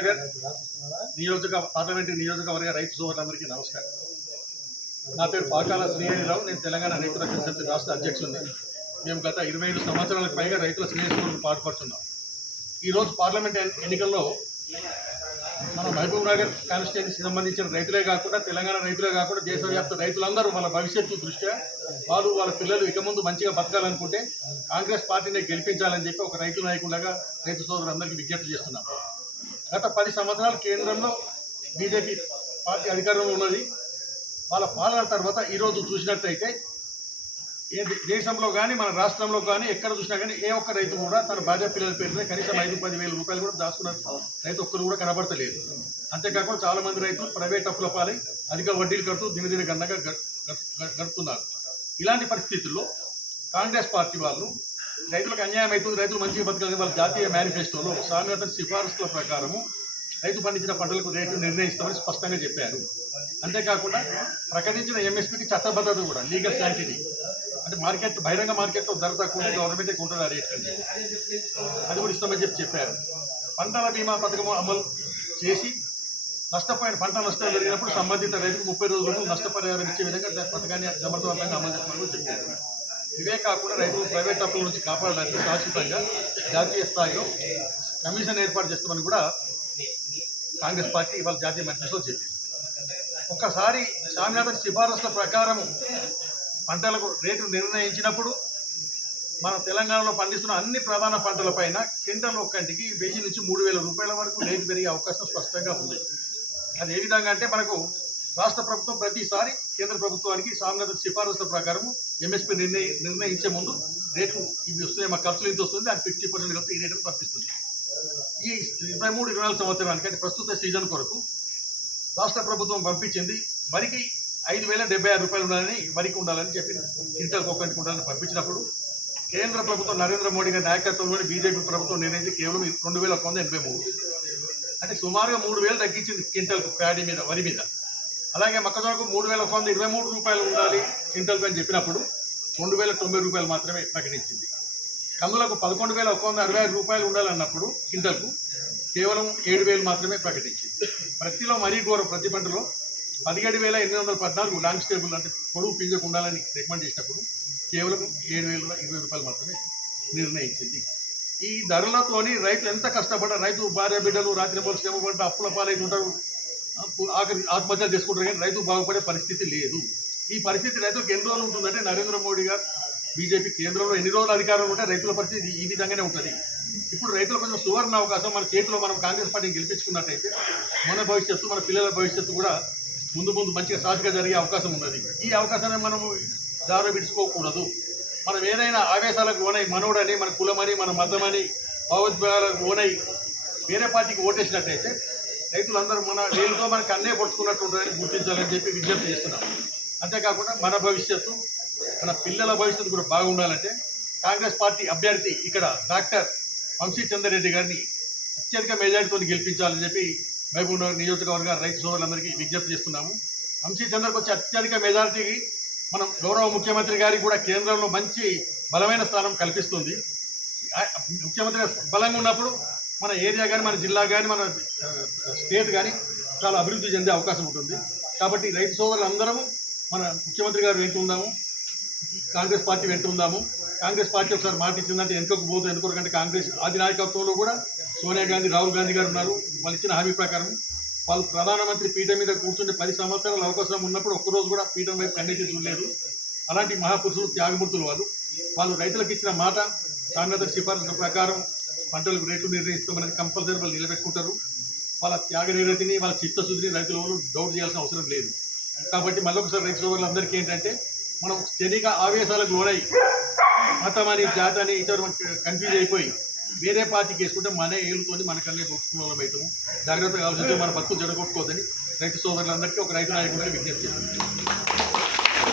నగర్ నియోజక పార్లమెంటరీ నియోజకవర్గ రైతు సోదరులందరికీ నమస్కారం. నా పేరు పాకాల శ్రీహరిరావు నేను తెలంగాణ రైతు రక్షణ సమితి రాష్ట్ర అధ్యక్షుడిని. మేము గత ఇరవై ఐదు సంవత్సరాలకు పైగా రైతుల శ్రేయస్సులకు పాటుపడుతున్నాం. ఈరోజు పార్లమెంట్ ఎన్నికల్లో మన మహబూబ్ నగర్ కాన్స్టిట్యున్సీకి సంబంధించిన రైతులే కాకుండా తెలంగాణ రైతులే కాకుండా దేశవ్యాప్త రైతులందరూ వాళ్ళ భవిష్యత్తు దృష్ట్యా వాళ్ళు వాళ్ళ పిల్లలు ఇక ముందు మంచిగా బతకాలనుకుంటే కాంగ్రెస్ పార్టీని గెలిపించాలని చెప్పి ఒక రైతు నాయకులుగా రైతు సోదరులందరికీ విజ్ఞప్తి చేస్తున్నాం. గత పది సంవత్సరాలు కేంద్రంలో బీజేపీ పార్టీ అధికారంలో ఉన్నది. వాళ్ళ పాలన తర్వాత ఈరోజు చూసినట్టయితే ఏ దేశంలో కానీ మన రాష్ట్రంలో కానీ ఎక్కడ చూసినా కానీ ఏ ఒక్క రైతు కూడా తన భార్య పిల్లల పేరునే కనీసం ఐదు పది వేల రూపాయలు కూడా దాచుకున్న రైతు ఒక్కరు కూడా కనబడతలేదు. అంతేకాకుండా చాలా మంది రైతులు ప్రైవేట్ అప్పుల పాలై అధిక వడ్డీలు కడుతూ దినదిన గండగా గ- గడుపుతున్నారు. ఇలాంటి పరిస్థితుల్లో కాంగ్రెస్ పార్టీ వాళ్ళు రైతులకు అన్యాయం అవుతుంది రైతులు మంచిగా బతకాలని వాళ్ళ జాతీయ మేనిఫెస్టోలో సామ్యత సిఫారసుల ప్రకారము రైతు పండించిన పంటలకు రేటు నిర్ణయిస్తామని స్పష్టంగా చెప్పారు. అంతేకాకుండా ప్రకటించిన ఎంఎస్పీకి చట్టబద్ధత కూడా లీగల్ శాంటిటీ అంటే మార్కెట్ బహిరంగ మార్కెట్లో ధర తక్కువ ఉంటే గవర్నమెంటే కొంటుంది ఆ రేట్ కంటే. అది కూడా ఇస్తామని చెప్పి చెప్పారు. పంటల బీమా పథకం అమలు చేసి నష్టపోయిన పంట నష్టం జరిగినప్పుడు సంబంధిత రైతుకు ముప్పై రోజులకు నష్టపరిహారం ఇచ్చే విధంగా పథకాన్ని సమర్థవంతంగా అమలు చేస్తామని చెప్పారు. ఇవే కాకుండా రైతులు ప్రైవేట్ అప్పుల నుంచి కాపాడడానికి శాశ్వతంగా జాతీయ స్థాయిలో కమిషన్ ఏర్పాటు చేస్తామని కూడా కాంగ్రెస్ పార్టీ ఇవాళ జాతీయ మేనిఫెస్టోలో చెప్పింది. ఒక్కసారి స్వామినాథన్ సిఫారసుల ప్రకారం పంటలకు రేటు నిర్ణయించినప్పుడు మన తెలంగాణలో పండిస్తున్న అన్ని ప్రధాన పంటలపైన క్వింటల్ ఒక్కంటికి వెయ్యి నుంచి మూడు వేల రూపాయల వరకు రేటు పెరిగే అవకాశం స్పష్టంగా ఉంది. అది ఏ విధంగా అంటే మనకు రాష్ట్ర ప్రభుత్వం ప్రతిసారి కేంద్ర ప్రభుత్వానికి స్వామినాథన్ సిఫారసుల ప్రకారం ఎంఎస్పీ నిర్ణయ నిర్ణయించే ముందు రేట్లు ఇవి వస్తున్నాయి మా ఖర్చులు ఇంత వస్తుంది దానికి ఫిఫ్టీ పర్సెంట్ కలిపి ఈ రేటు పంపిస్తుంది ఈ ఇరవై మూడు ఇరవై నాలుగు సంవత్సరానికి అంటే ప్రస్తుత సీజన్ కొరకు రాష్ట్ర ప్రభుత్వం పంపించింది వరికి ఐదు వేల డెబ్బై ఆరు రూపాయలు ఉండాలని వరికి ఉండాలని చెప్పి క్వింటల్ ఒక్కరికి ఉండాలని పంపించినప్పుడు కేంద్ర ప్రభుత్వం నరేంద్ర మోడీ గారి నాయకత్వంలోని బీజేపీ ప్రభుత్వం నిర్ణయించి కేవలం రెండు వేల ఒక వంద ఎనభై మూడు. అంటే సుమారుగా మూడు వేలు తగ్గించింది క్వింటల్ ప్యాడీ మీద వరి మీద. అలాగే మొక్కజొన్నకు మూడు వేల ఒక వంద ఇరవై మూడు రూపాయలు ఉండాలి క్వింటల్కి అని చెప్పినప్పుడు రెండు వేల తొంభై రూపాయలు మాత్రమే ప్రకటించింది. కందులకు పదకొండు వేల ఒక వంద అరవై ఐదు రూపాయలు ఉండాలన్నప్పుడు క్వింటల్కు కేవలం ఏడు వేలు మాత్రమే ప్రకటించింది. ప్రతిలో మరీ ఘోరం ప్రతి పంటలో పదిహేడు వేల ఎనిమిది వందల పద్నాలుగు లాంగ్ స్టేబుల్ అంటే పొడుగు పింజకు ఉండాలని రికమెండ్ చేసినప్పుడు కేవలం ఏడు వేల ఇరవై రూపాయలు మాత్రమే నిర్ణయించింది. ఈ ధరలతోని రైతు ఎంత కష్టపడ్డా రైతు భార్య బిడ్డలు రాత్రి మొదలు శ్రమ అప్పుల పాలైతుంటారు. ఆఖరి ఆత్మహత్యలు చేసుకుంటారు కానీ రైతు బాగుపడే పరిస్థితి లేదు. ఈ పరిస్థితి రైతులకు ఎన్ని రోజులు ఉంటుందంటే నరేంద్ర మోడీ గారు బీజేపీ కేంద్రంలో ఎన్ని రోజులు అధికారంలో ఉంటే రైతుల పరిస్థితి ఈ విధంగానే ఉంటుంది. ఇప్పుడు రైతుల కొంచెం సువర్ణ అవకాశం మన చేతిలో మనం కాంగ్రెస్ పార్టీని గెలిపించుకున్నట్టయితే మన భవిష్యత్తు మన పిల్లల భవిష్యత్తు కూడా ముందు ముందు మంచిగా సాక్షిగా జరిగే అవకాశం ఉన్నది. ఈ అవకాశాన్ని మనము దారి విడుచుకోకూడదు మనం ఏదైనా ఆవేశాలకు లోనై మనోడని మన కులమని మన మతమని భావోద్వేగాలకు లోనై వేరే పార్టీకి ఓటేసినట్టయితే రైతులందరూ మన వేలుతో మనకు అన్నే పడుచుకున్నట్టు ఉంటుందని గుర్తించాలని చెప్పి విజ్ఞప్తి చేస్తున్నాం. అంతేకాకుండా మన భవిష్యత్తు మన పిల్లల భవిష్యత్తు కూడా బాగుండాలంటే కాంగ్రెస్ పార్టీ అభ్యర్థి ఇక్కడ డాక్టర్ వంశీ చంద్రరెడ్డి గారిని అత్యధిక మెజారిటీతో గెలిపించాలని చెప్పి మహబూబ్నగర్ నియోజకవర్గ రైతు సోదరులందరికీ విజ్ఞప్తి చేస్తున్నాము. వంశీ చంద్రకు వచ్చే అత్యధిక మెజారిటీకి మనం గౌరవ ముఖ్యమంత్రి గారికి కూడా కేంద్రంలో మంచి బలమైన స్థానం కల్పిస్తుంది. ముఖ్యమంత్రి బలంగా ఉన్నప్పుడు మన ఏరియా కానీ మన జిల్లా కానీ మన స్టేట్ కానీ చాలా అభివృద్ధి చెందే అవకాశం ఉంటుంది. కాబట్టి రైతు సోదరులు అందరము మన ముఖ్యమంత్రి గారు వెంట ఉందాము కాంగ్రెస్ పార్టీ వెంట ఉందాము. కాంగ్రెస్ పార్టీ ఒకసారి మాట ఇచ్చిందంటే వెనుకకు పోదు ఎందుకంటే కాంగ్రెస్ ఆది నాయకత్వంలో కూడా సోనియా గాంధీ రాహుల్ గాంధీ గారు ఉన్నారు. వాళ్ళు ఇచ్చిన హామీ ప్రకారం వాళ్ళు ప్రధానమంత్రి పీఠం మీద కూర్చుంటే పది సంవత్సరాల అవకాశం ఉన్నప్పుడు ఒక్కరోజు కూడా పీఠం వైపు కన్నెత్తి చూడలేదు. అలాంటి మహాపురుషులు త్యాగమూర్తులు వాళ్ళు. వాళ్ళు రైతులకు ఇచ్చిన మాట సామ్యత సిఫార్సుల ప్రకారం పంటలకు రేట్లు నిర్ణయిస్తామనేది కంపల్సరీ వాళ్ళు నిలబెట్టుకుంటారు. వాళ్ళ త్యాగ నిరతిని వాళ్ళ చిత్తశుద్ధిని రైతుల వాళ్ళు డౌట్ చేయాల్సిన అవసరం లేదు. కాబట్టి మళ్ళొకసారి రైతు సోదరులందరికీ ఏంటంటే మనం స్థిరంగా ఆవేశాలకు లోనై మతమని జాతని ఇతరు కన్ఫ్యూజ్ అయిపోయి వేరే పార్టీకి వేసుకుంటే మన ఏలుతోని మనకన్నీ గొప్పకున్న వాళ్ళం అవుతాము. జాగ్రత్తగా ఆలోచించి మన బతుకు జరగొట్టుకోవద్దని రైతు సోదరులందరికీ ఒక రైతు నాయకుడిగా విజ్ఞప్తి చేస్తాను